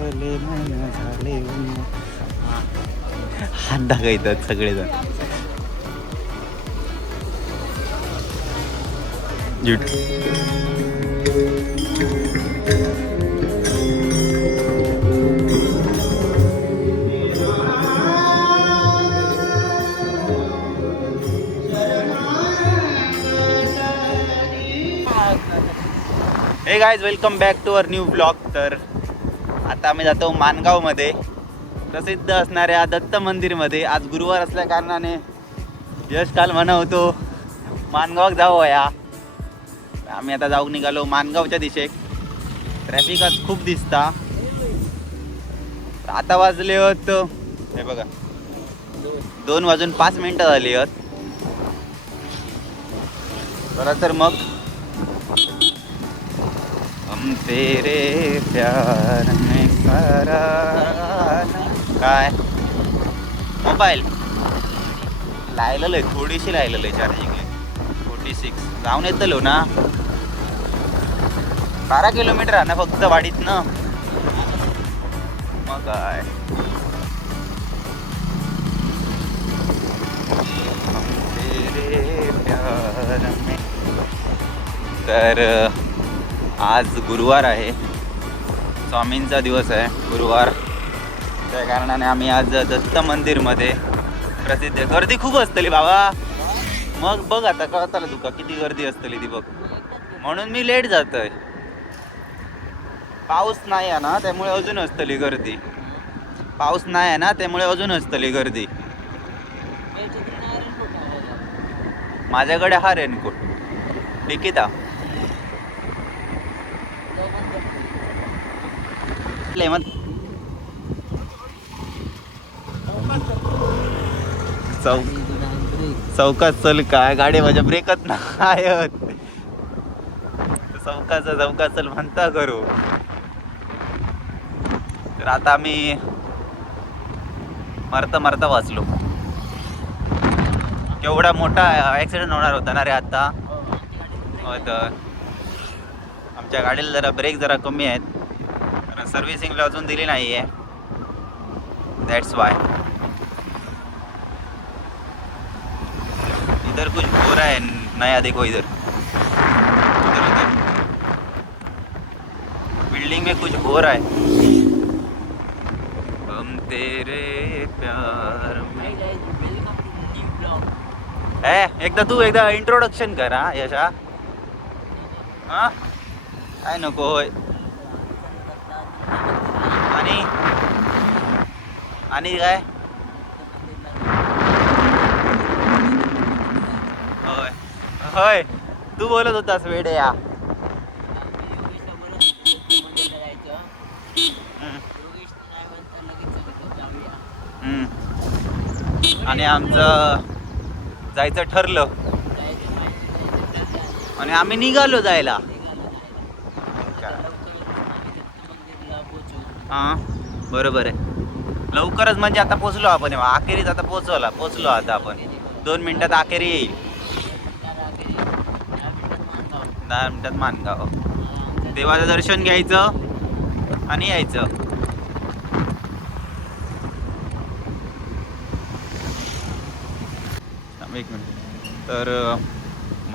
बसले मन झाले हात दाखवतात सगळेजण. Hey guys, welcome back to our new blog. तर आता आम्ही जातो माणगावमध्ये प्रसिद्ध असणाऱ्या दत्त मंदिरमध्ये. आज गुरुवार असल्या कारणाने यश काल म्हणत होतो माणगावात जावं या. आम्ही आता जाऊन निघालो माणगावच्या दिशेक. ट्रॅफिक आज खूप दिसता. आता वाजले होत हे बघा 2:05 झाली आहेत. चला तर मग हम तेरे प्यार में सारा. काय मोबाईल लायलेलं आहे, थोडीशी लायलेलं आहे चार्जिंग 46. जाऊन येतलो ना. 12 किलोमीटर आहे ना फक्त वाडीत ना. मग काय तर आज गुरुवार आहे, स्वामींचा दिवस आहे गुरुवार. त्या कारणाने आम्ही आज दत्त मंदिरमध्ये प्रसिद्ध. गर्दी खूप असतली बाबा. मग बघ आता कळताला तुका किती गर्दी असतली ती बघ. म्हणून मी लेट जातोय. पाऊस नाही आहे ना त्यामुळे अजून असतली गर्दी. पाऊस नाही आहे ना त्यामुळे अजून असतली गर्दी. माझ्याकडे हा रेनकोट निकिता चौकात चल काय गाडी माझ्या ब्रेकच नाही. चौकाचा चल म्हणता करू. तर आता आम्ही मरता वाचलो. केवढा मोठा ॲक्सिडेंट होणार होता ना रे आता. तर आमच्या गाडीला जरा ब्रेक जरा कमी आहेत, कारण सर्व्हिसिंगला अजून दिली नाही आहे. That's why. इधर कुछ हो रहा है नया, देखो इधर बिल्डिंग में कुछ हो रहा है. हम तेरे प्यार में. एकदा इंट्रोडक्शन कर हा यशा. हा काय नको होय. आणि काय होय होय तू बोलत होतास वेडे या. आणि आमचं जायचं ठरलं आणि आम्ही निघालो जायला. हां बरोबर आहे. लवकरच म्हणजे आता पोचलो आपण. अखेरीच आता पोचलो आता आपण. 2 मिनिटात अखेरी येईल. 10 मिनिटात माणगाव. देवाचं दर्शन घ्यायचं आणि यायचं. एक मिनिट. तर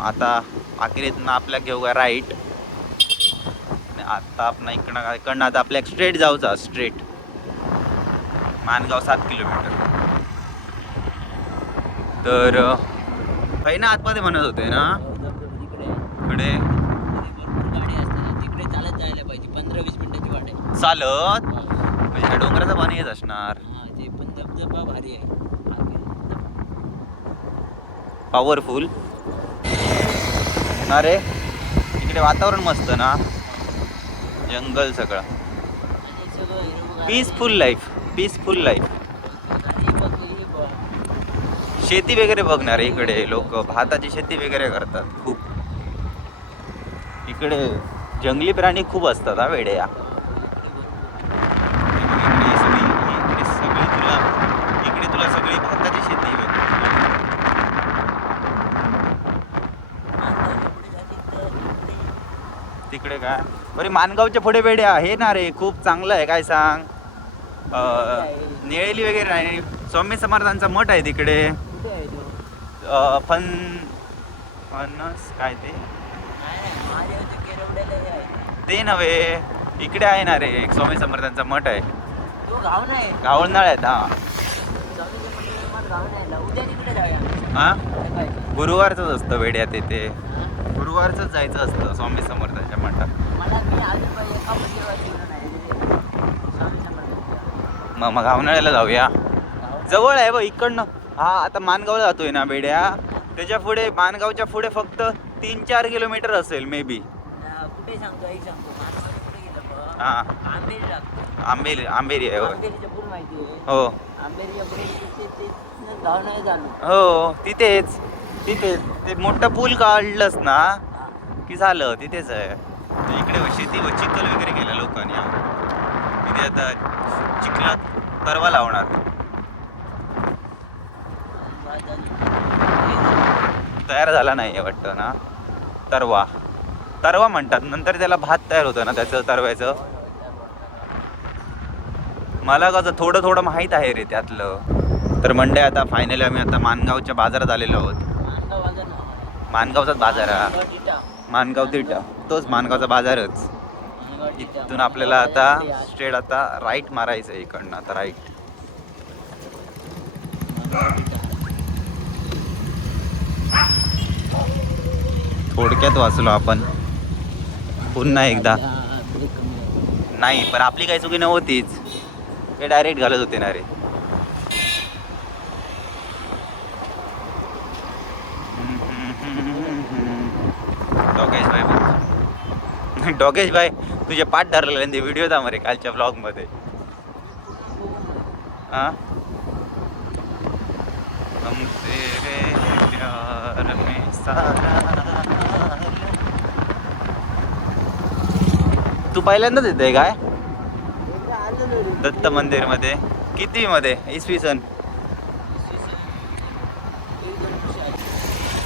आता अखेरीतनं आपल्या घेऊ का राईट. आता आपण इकडनं आता आपल्या स्ट्रेट जाऊचा. Straight Mangaon 7 kilometre. तर काही ना आतमध्ये म्हणत होते ना इकडे चालत जायला पाहिजे. 15-20 मिनिटाची वाट आहे चालत. म्हणजे ह्या डोंगराचं पाणी येत असणार. पण धबधबा भारी आहे, पॉवरफुल ना रे. इकडे वातावरण मस्त ना, जंगल सगळं. Peaceful life. शेती वगैरे बघणार इकडे. लोक भाताची शेती वगैरे करतात खूप. इकडे जंगली प्राणी खूप असतात हा वेड्या. इकडे तुला सगळी भाताची शेती तिकडे काय बरे मानगावच्या पुढे बेड्या आहे ना रे, खूप चांगलं आहे. काय सांग, निळेली वगैरे नाही. स्वामी समर्थांचा मठ आहे तिकडे. पण काय ते नव्हे, इकडे आहे ना रे एक स्वामी समर्थांचा मठ आहे. गावळनाळ आहेत. हा गुरुवारच असतं वेड्यात येते, गुरुवारच जायचं असतं स्वामी समर्थांच्या मठात. मग गावनाळ्याला जाऊया, जवळ आहे बघ इकडनं. हा आता मानगावला जातोय ना बेड्या, त्याच्या पुढे मानगावच्या पुढे फक्त 3-4 किलोमीटर असेल मे बी. हा आंबेरी आहे. हो हो तिथेच ते मोठं पूल काढलंच ना की झालं, तिथेच आहे. इकडे शेती व चिखल वगैरे केला लोकांनी. तिथे आता चिखलात तरवा लावणार. तयार झाला नाही वाटतं ना, तरवा म्हणतात. नंतर त्याला भात तयार होतं ना त्याचं, तरव्याचं. मला कसं थोडं माहीत आहे रे त्यातलं. तर मंडे आता फायनली आम्ही आता मानगावच्या बाजारात आलेलो आहोत. मानगावचाच बाजार हा, मानगाव तिटा, तोच मानगावचा बाजारच. इथून आपल्याला आता स्ट्रेट आता राईट मारायचं आहे इकडनं. आता राईट. थोडक्यात वाचलो आपण पुन्हा एकदा. नाही पण आपली काही चुकी नव्हतीच, हे डायरेक्ट घालत होते ना रे. डॉगेश भाई तुझे पाठ धरलेले ते व्हिडिओ था मरे कालच्या ब्लॉग मध्ये. तू पहिल्यांदाच येते काय दत्त मंदिर मध्ये? किती मध्ये? इसवी सन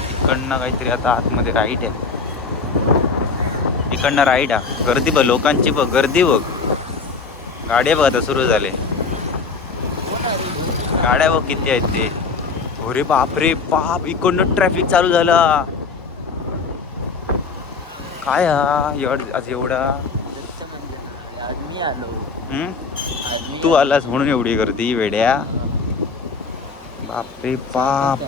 इकडनं काहीतरी आता आतमध्ये राईट आहे. इकडनं राईट आहे. गर्दी बघ लोकांची, बघ गर्दी बघ. गाड्या बघ आता सुरू झाले. गाड्या बघ किती आहेत ते. अरे बापरे बाप, इकडनं ट्रॅफिक चालू झाला. काय आज एवढा? तू आलास म्हणून एवढी गर्दी वेड्या. बापरे बाप.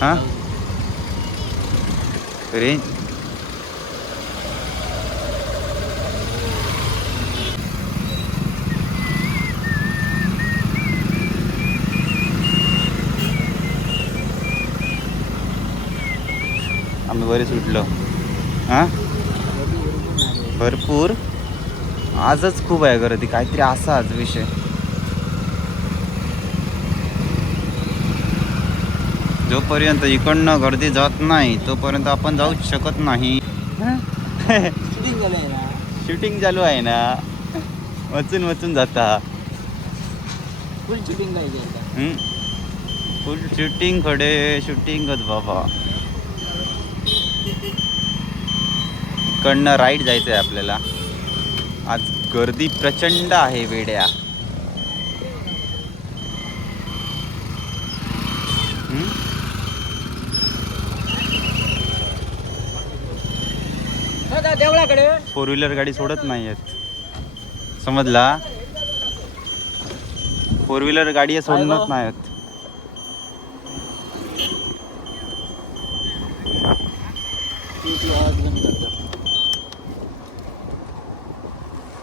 हा रे आम्ही बरे सुटलो. हा भरपूर आजच खूप आहे गर्दी. काहीतरी असाच विषय. जोपर्यंत इकडनं गर्दी जात नाही तोपर्यंत आपण जाऊच शकत नाही. शूटिंग चालू आहे ना, वचून जाता. फुल शूटिंग कडे शूटिंगच बाबा. इकडनं राईट जायचं आहे आपल्याला. आज गर्दी प्रचंड आहे वेड्या. देवळाकडे 4 व्हीलर गाडी सोडत नाही आहेत, समजला? 4 व्हीलर गाडी सोडत नाही आहेत.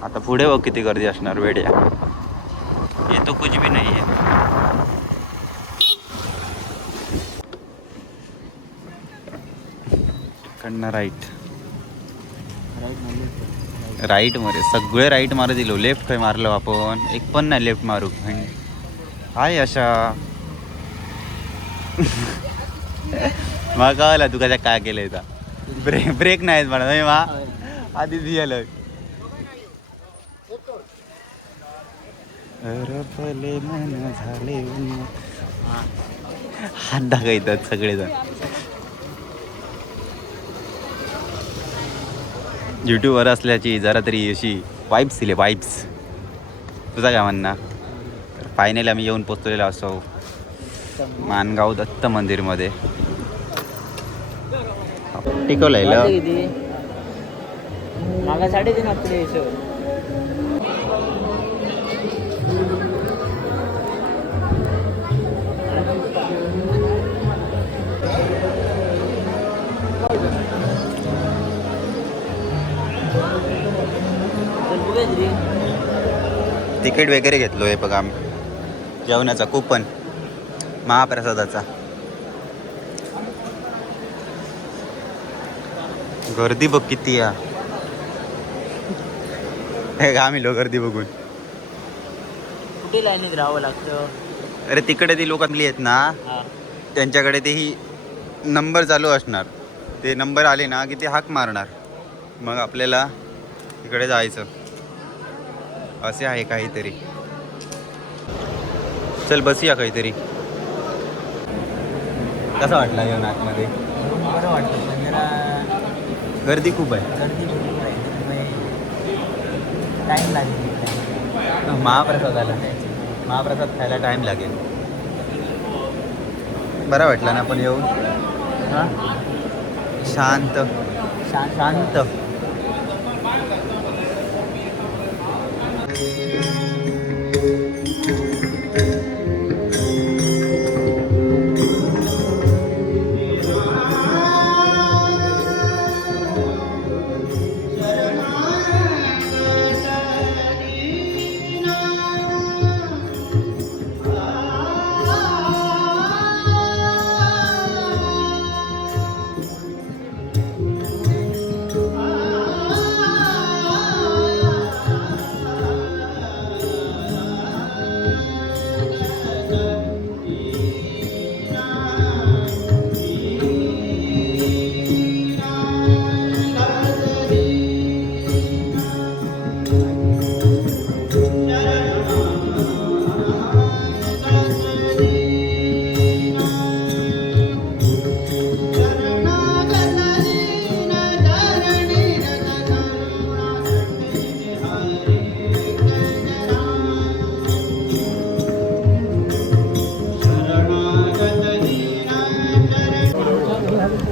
आता पुढे बघ किती गर्दी असणार वेड्या. ये तो कुछ भी नाही आहे. इकडनं राईट मध्ये सगळे राईट मारू दिलो. लेफ्ट काय मारलो आपण? एक पण नाही लेफ्ट मारू. हाय अशा मग कळला तू कशा काय केलंय. ब्रेक नाहीत म्हणा मा आधीच भियालं. हात दाखवतात सगळेजण. युट्यूबवर असल्याची जरा तरी अशी वाईब्स दिले, वाईब्स. तुझा काय म्हणणं? तर फायनली आम्ही येऊन पोचलेलो असो मानगाव दत्त मंदिरमध्ये. टिकवलं मागा 3.5 वाजता यायचं. तिकीट वगैरे घेतलो आहे बघा आम्ही. जेवणाचा कूपन महाप्रसादाचा. गर्दी बघ किती या. हे घामिलो गर्दी बघून. कुठे लाईनीत राहावं लागतं. अरे तिकडे ती लोक आहेत ना, त्यांच्याकडे ते ही नंबर चालू असणार. ते नंबर आले ना की ते हाक मारणार, मग आपल्याला तिकडे जायचं. असे आहे काहीतरी. चल बसूया काहीतरी. कसं वाटलं येऊन आतमध्ये? बरं वाटतं पण जरा गर्दी खूप आहे. गर्दी भरपूर आहे त्यामुळे टाईम लागेल. महाप्रसाद खायला टाईम लागेल. बरं वाटलं ना पण येऊन? हां शांत शांत.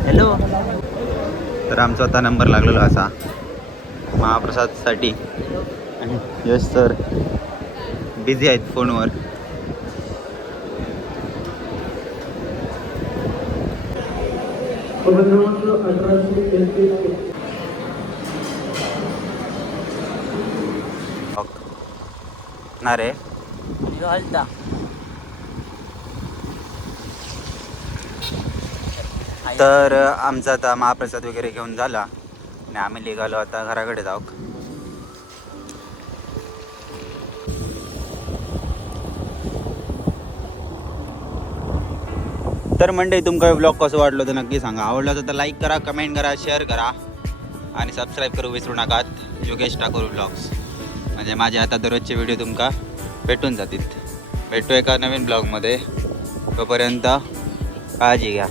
हॅलो. तर आमचा आता नंबर लागलेला असा महाप्रसादसाठी. आणि यश सर बिझी आहेत फोनवर. ना रे. हलता तर आमचा आता महाप्रसाद वगैरे घेऊन झाला आणि आम्ही निघालो आता घराकडे जाऊ. तर मंडळी तुमका ब्लॉग कसं वाटलं तर नक्की सांगा. आवडलं तर लाईक करा, कमेंट करा, शेअर करा आणि सबस्क्राईब करू विसरू नकात. योगेश ठाकूर ब्लॉग्स म्हणजे माझे आता दररोजचे व्हिडिओ तुमका भेटून जातील. भेटू एका नवीन ब्लॉगमध्ये. तोपर्यंत काळजी घ्या.